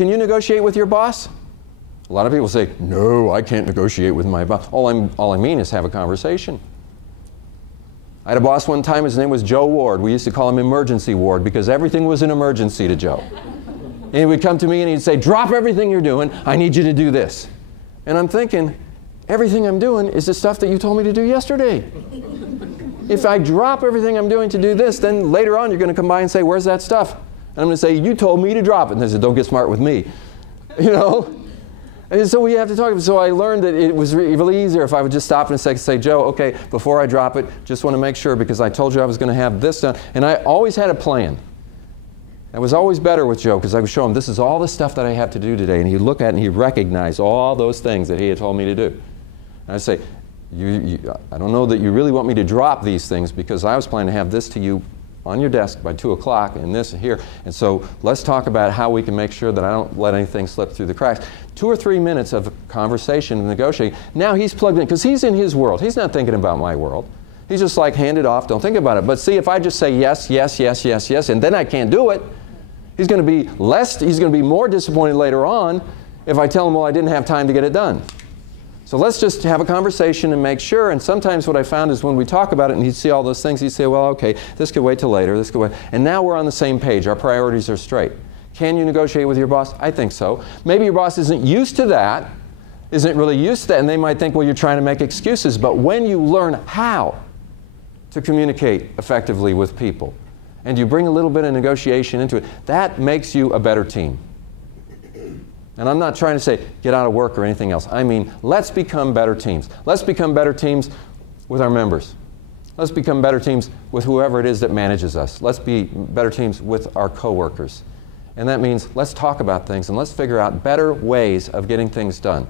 Can you negotiate with your boss? A lot of people say, no, I can't negotiate with my boss. All I mean is have a conversation. I had a boss one time, his name was Joe Ward. We used to call him Emergency Ward because everything was an emergency to Joe. And he would come to me and he'd say, drop everything you're doing, I need you to do this. And I'm thinking, everything I'm doing is the stuff that you told me to do yesterday. If I drop everything I'm doing to do this, then later on you're going to come by and say, where's that stuff? And I'm going to say, you told me to drop it. And they said, don't get smart with me. You know? And so we have to talk. So I learned that it was really easier if I would just stop in a second and say, Joe, okay, before I drop it, just want to make sure because I told you I was going to have this done. And I always had a plan. It was always better with Joe because I would show him, this is all the stuff that I have to do today. And he'd look at it and he'd recognize all those things that he had told me to do. And I'd say, I don't know that you really want me to drop these things because I was planning to have this to you on your desk by 2 o'clock and this here. And so let's talk about how we can make sure that I don't let anything slip through the cracks. 2 or 3 minutes of conversation and negotiating. Now he's plugged in because he's in his world. He's not thinking about my world. He's just like, hand it off, don't think about it. But see, if I just say yes, yes, yes, yes, yes, and then I can't do it, he's going to be more disappointed later on if I tell him, well, I didn't have time to get it done. So let's just have a conversation and make sure. And sometimes what I found is when we talk about it and he'd see all those things, he'd say, well, okay, this could wait till later, this could wait. And now we're on the same page. Our priorities are straight. Can you negotiate with your boss? I think so. Maybe your boss isn't used to that, isn't really used to that, and they might think, well, you're trying to make excuses. But when you learn how to communicate effectively with people, and you bring a little bit of negotiation into it, that makes you a better team. And I'm not trying to say get out of work or anything else. I mean, let's become better teams. Let's become better teams with our members. Let's become better teams with whoever it is that manages us. Let's be better teams with our coworkers. And that means let's talk about things and let's figure out better ways of getting things done.